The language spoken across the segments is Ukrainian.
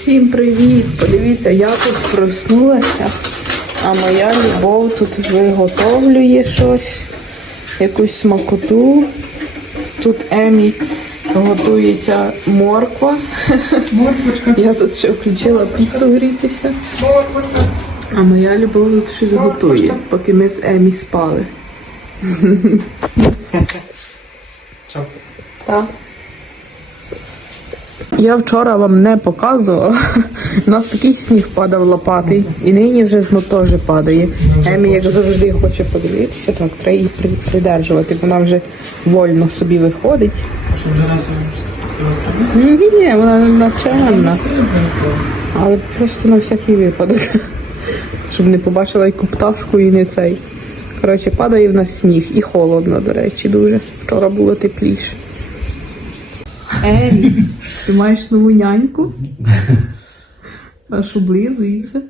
Всім привіт! Подивіться, я тут проснулася, а моя любов тут виготовлює щось, якусь смакоту. Тут Емі готується морква. Я тут ще включила піцу грітися. А моя любов тут щось готує, поки ми з Емі спали. Так. Я вчора вам не показувала. У нас такий сніг падав лопатий, і нині вже знов теж падає. Емі, як завжди, хоче подивитися, так треба її при- придержувати, вона вже вольно собі виходить. Що вже раз? Ні, ні, вона навчальна, але просто на всякий випадок. Щоб не побачила яку пташку і не цей. Коротше, падає в нас сніг і холодно, до речі, дуже. Вчора було тепліше. Емі, ти маєш нову няньку? Аж облизується.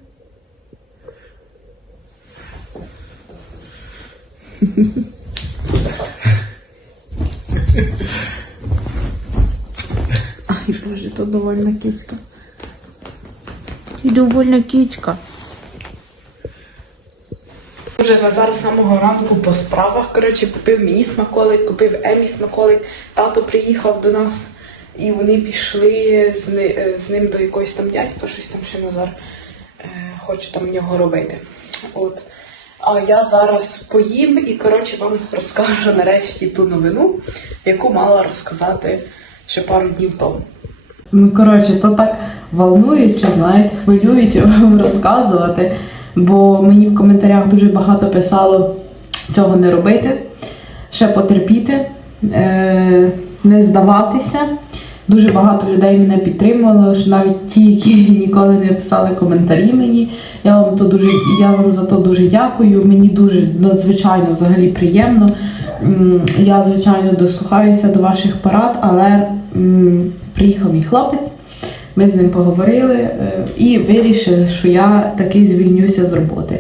Ай, боже, то довольна кицька. І довольна кицька. Вже Назар з самого ранку по справах. Коротше, купив мені смаколик, купив Емі смаколик. Тато приїхав до нас, і вони пішли з, ни- е, з ним до якогось там дядька, щось там ще Назар е, хоче там нього робити. От. А я зараз поїм і коротше вам розкажу нарешті ту новину, яку мала розказати ще пару днів тому. Ну, коротше, то так волнуюче, знаєте, хвилююче вам розказувати, бо мені в коментарях дуже багато писало цього не робити, ще потерпіти, е- не здаватися. Дуже багато людей мене підтримувало, що навіть ті, які ніколи не писали коментарі мені. Я вам то дуже я вам за то дуже дякую. Мені дуже надзвичайно взагалі приємно. Я звичайно дослухаюся до ваших порад, але м, приїхав мій хлопець. Ми з ним поговорили е, і вирішили, що я таки звільнюся з роботи.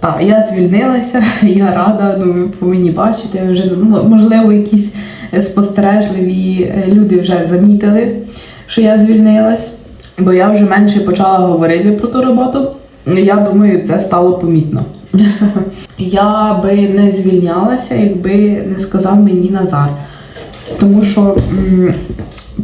Так, я звільнилася, я рада, ну ви повинні бачити, вже ну, можливо, якісь е, спостережливі е, люди вже замітили, що я звільнилась, бо я вже менше почала говорити про ту роботу. Я думаю, це стало помітно. Я би не звільнялася, якби не сказав мені Назар. Тому що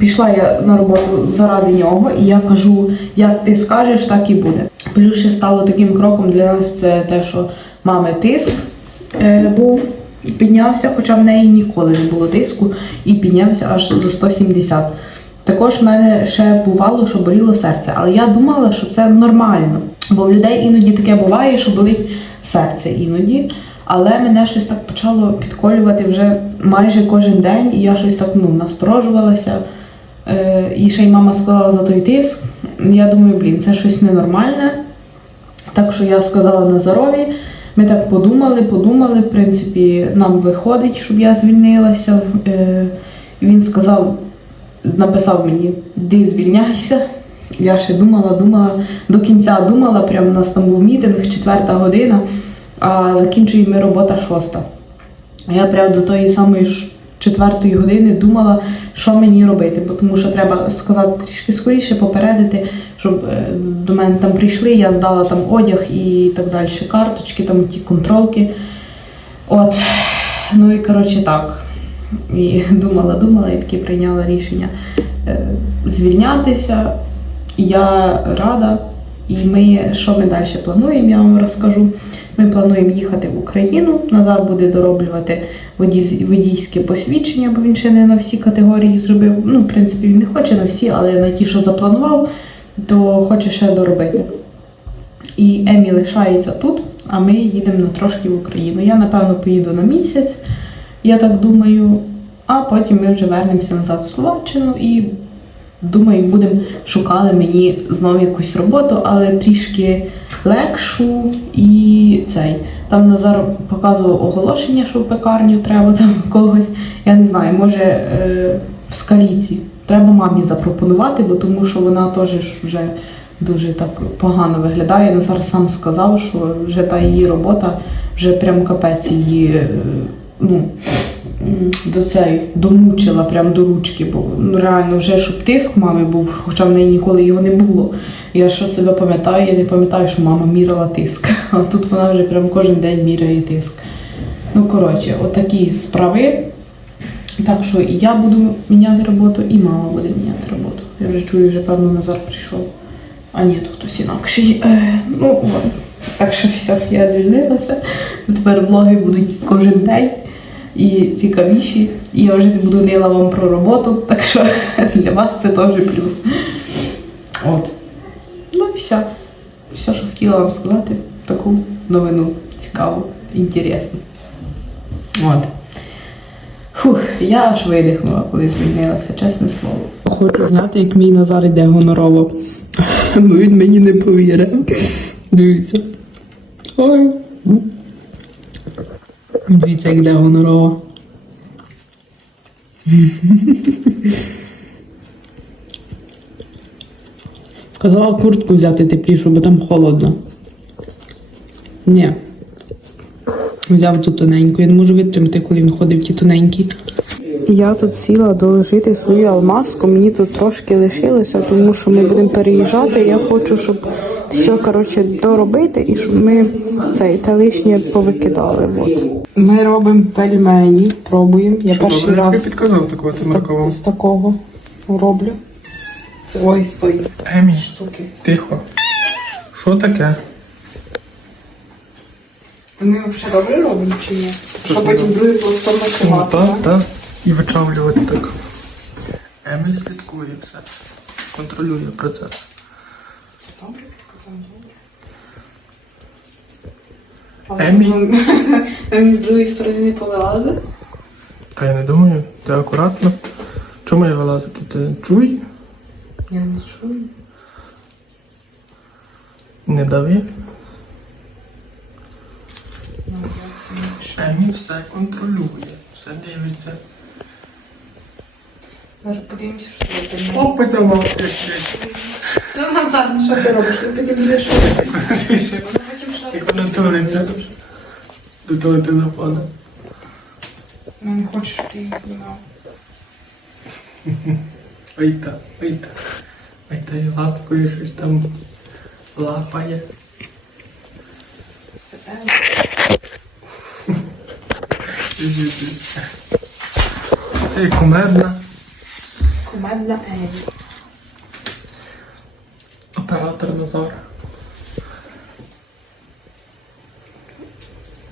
пішла я на роботу заради нього, і я кажу, як ти скажеш, так і буде. Плюс ще стало таким кроком для нас це те, що мами тиск е, був, піднявся, хоча в неї ніколи не було тиску, і піднявся аж до 170. Також в мене ще бувало, що боліло серце, але я думала, що це нормально. Бо в людей іноді таке буває, що болить серце іноді. Але мене щось так почало підколювати вже майже кожен день, і я щось так ну, насторожувалася. Е, і ще й мама сказала за той тиск. Я думаю, блін, це щось ненормальне. Так що я сказала Назарові. Ми так подумали, подумали. В принципі, нам виходить, щоб я звільнилася. Е, він сказав, написав мені, йди звільняйся. Я ще думала, думала, до кінця думала, прямо у нас там був мітинг, четверта година, а закінчуємо робота шоста. Я прямо до тої самої четвертої години думала, що мені робити, бо тому що треба сказати трішки скоріше, попередити, щоб е, до мене там прийшли, я здала там одяг і так далі, карточки, там ті контролки. От, ну і коротше так. І думала, думала, і таки прийняла рішення е, звільнятися. Я рада. І ми, що ми далі плануємо, я вам розкажу. Ми плануємо їхати в Україну. Назар буде дороблювати водійське посвідчення, бо він ще не на всі категорії зробив. Ну, в принципі, він не хоче на всі, але на ті, що запланував, то хоче ще доробити. І Емі лишається тут, а ми їдемо на трошки в Україну. Я, напевно, поїду на місяць, я так думаю, а потім ми вже вернемося назад в Словаччину і думаю, будемо шукали мені знову якусь роботу, але трішки легшу і цей. Там Назар показував оголошення, що в пекарню треба там когось. Я не знаю, може е, в скаліці. Треба мамі запропонувати, бо тому що вона теж вже дуже так погано виглядає. Назар сам сказав, що вже та її робота вже прям капець її. е, Ну, до цей домучила прям до ручки, бо ну, реально вже щоб тиск мами був, хоча в неї ніколи його не було. Я що себе пам'ятаю, я не пам'ятаю, що мама мірила тиск. А тут вона вже прям кожен день міряє тиск. Ну, коротше, отакі справи. Так що і я буду міняти роботу, і мама буде міняти роботу. Я вже чую, вже певно Назар прийшов. А ні, то хтось інакший. Е, ну от. Так що все, я звільнилася. Тепер влоги будуть кожен день і цікавіші. І я вже не буду нила вам про роботу, так що для вас це теж плюс. От. Ну і все. Все, що хотіла вам сказати, таку новину цікаву, інтересну. От. Фух, я аж видихнула, коли звільнилася, чесне слово. Хочу знати, як мій Назар йде гонорово. Бо він мені не повірив. Дивіться. Ой. Дивіться, як де гонорово. Сказала куртку взяти теплішу, бо там холодно. Ні. Взяв ту тоненьку. Я не можу витримати, коли він ходив ті тоненькі. Я тут сіла доложити свою алмазку. Мені тут трошки лишилося, тому що ми будемо переїжджати. Я хочу, щоб все коротше доробити і щоб ми цей те лишнє повикидали. От. Ми робимо пельмені, пробуємо. Я перший Я тобі раз підказав такого з, Тимиркового. з такого роблю. Ой, стоїть Емі, штуки. тихо. Що таке? Ми взагалі добре робимо чи ні? Що Щоб потім ми другий просто Ну, накривати. так, так. І вичавлювати так. Емі слідкує все. Контролює процес. Добре, сказав, добре. Емі. А з другої сторони не повилазить? Та я не думаю, ти акуратно. Чому я вилазити? Ти чуй, Я не чую. не дави. Емі все контролює, все дивиться. Зараз подивимося, що ти робиш. Опиться мовчить. Та Назар, що ти робиш? Ти потім будеш потім що як вона тулиться до того телефона. Ну не хочеш, щоб ти її знімав. Ой та, ой та. Ой та й лапкою щось там лапає. Ти кумедна. Комедна Емі. Оператор Назар.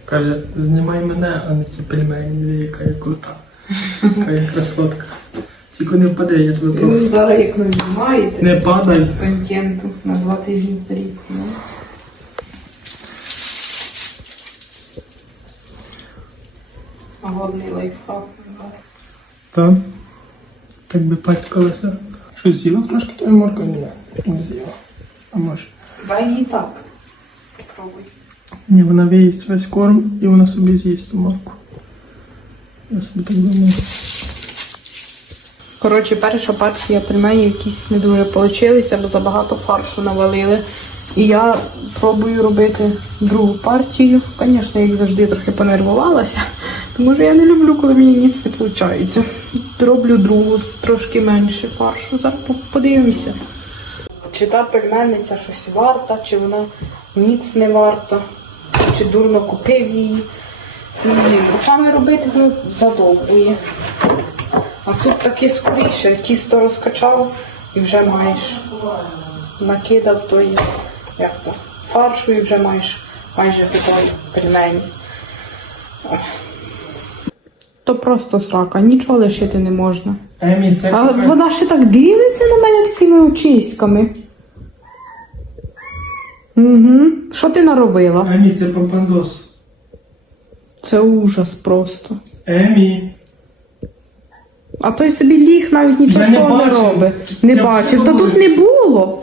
Каже, знімай мене, а не ті пельмені, яка я крута. Яка я красотка. Тільки не впади, я тебе Ну зараз як не знімаєте Не падай. контенту на два тижні вперед, ну. А головний лайфхак. Назар. Та. Так би пацькалося. Що, з'їла трошки тої моркви? Ні, не з'їла. А може. Дай їй так. Пробуй. Ні, вона виїсть весь корм і вона собі з'їсть цю морку. Я собі так думаю. Коротше, перша партія пельменів якісь не дуже получилися, бо забагато фаршу навалили. І я пробую робити другу партію. Звісно, як завжди трохи понервувалася, тому що я не люблю, коли мені ніц не виходить. Роблю другу з трошки менше фаршу. Зараз подивимося. Чи та пельменниця щось варта, чи вона ніц не варта, чи дурно купив її. Ну, блін, руками робити ну, задовбує. А тут таке скоріше, тісто розкачав і вже маєш накидав той фаршу і вже маєш майже готові пельмені. То просто срака, нічого лишити не можна. Емі, це Але вона ще так дивиться на мене такими очиськами. Угу. Що ти наробила? Емі, це папандос. Це ужас просто. Емі. А той собі ліг навіть нічого Я не з того не бачив. робить. Не Я бачив. Та говорю. тут не було.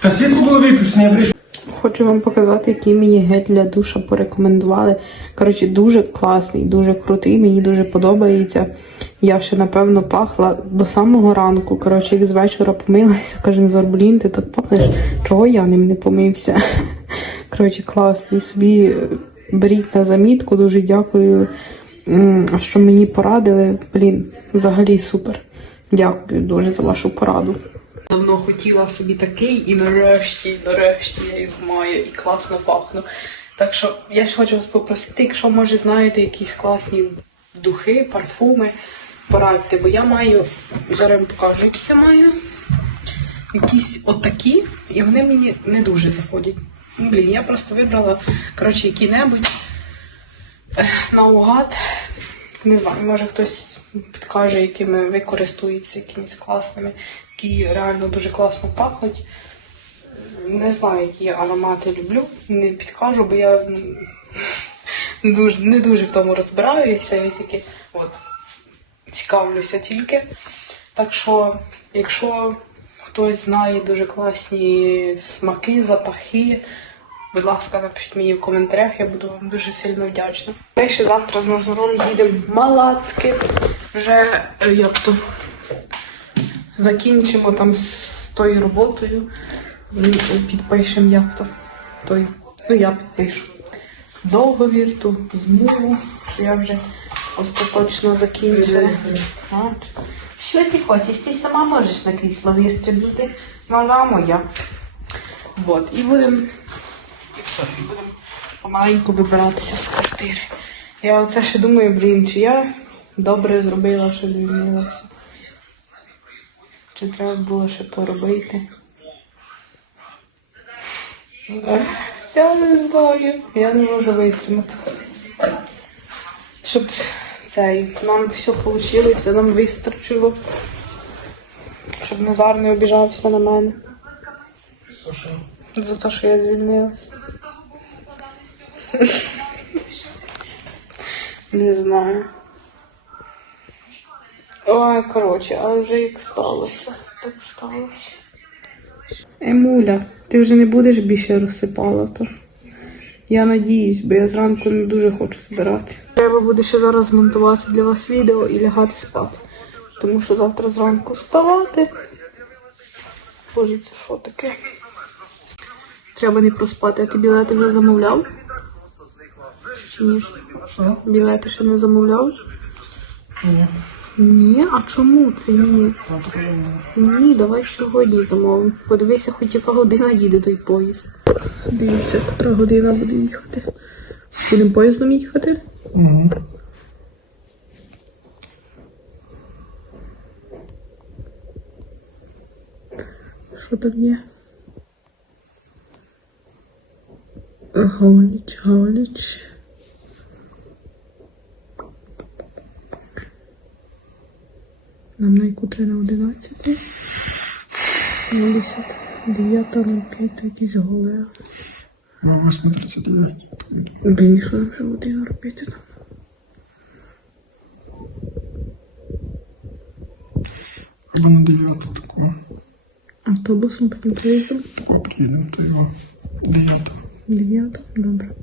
Та світло було виключено, я прийшов. Хочу вам показати, який мені гель для душа порекомендували. Коротше, дуже класний, дуже крутий, мені дуже подобається. Я ще, напевно, пахла до самого ранку. Коротше, як з вечора помилася, каже, Назар, блін, ти так пахнеш, чого я ним не помився. Коротше, класний. Собі беріть на замітку, дуже дякую що мені порадили, блін, взагалі супер. Дякую дуже за вашу пораду. Давно хотіла собі такий, і нарешті, нарешті я його маю і класно пахну. Так що я ж хочу вас попросити, якщо може знаєте якісь класні духи, парфуми, порадьте, бо я маю, зараз покажу, які я маю. Якісь отакі, і вони мені не дуже заходять. Ну, блін, я просто вибрала, коротше, які-небудь наугад. Не знаю, може хтось підкаже, якими ви користуєтеся, якимись класними, які реально дуже класно пахнуть. Не знаю, які аромати люблю, не підкажу, бо я не дуже, не дуже в тому розбираюся, я тільки от, цікавлюся тільки. Так що, якщо хтось знає дуже класні смаки, запахи, будь ласка, напишіть мені в коментарях, я буду вам дуже сильно вдячна. Ми ще завтра з Назаром їдемо в Малацьке. Вже е, як то закінчимо там з тою роботою. І підпишемо як то. Той, ну я підпишу договір, ту змову, що я вже остаточно закінчила. От. Що ти хочеш? Ти сама можеш на крісло вистрибнути, мала моя. Вот. І будемо і все, і будемо помаленьку вибиратися з квартири. Я оце ще думаю, блін, чи я добре зробила, що звільнилася. Чи треба було ще поробити? Я не знаю, я не можу витримати. Щоб цей, нам все вийшло, нам вистачило. Щоб Назар не обіжався на мене. За те, що я звільнилась. Не знаю. Ой, коротше, але вже як сталося. Так сталося. Емуля, ти вже не будеш більше розсипала то. Я надіюсь, бо я зранку не дуже хочу збирати. Треба буде ще зараз змонтувати для вас відео і лягати спати. Тому що завтра зранку вставати. Боже, це що таке? Треба не проспати. А ти білети вже замовляв? Чи ні? Білети ще не замовляв? Ні. Ні, а чому це ні? Ні, давай сьогодні замовимо. Подивися, хоч яка година їде той поїзд. Дивіться, котра година буде їхати. Будемо поїздом їхати? Угу. Що там є? Галич, Галич. Нам на яку треба на 11? На 10. 9 на 5 якісь голе. На 8.39. Блін, що вже годину робити там? Або на 9 таку. Автобусом потім приїздом. Приїдемо, то його 9. 9. Добре.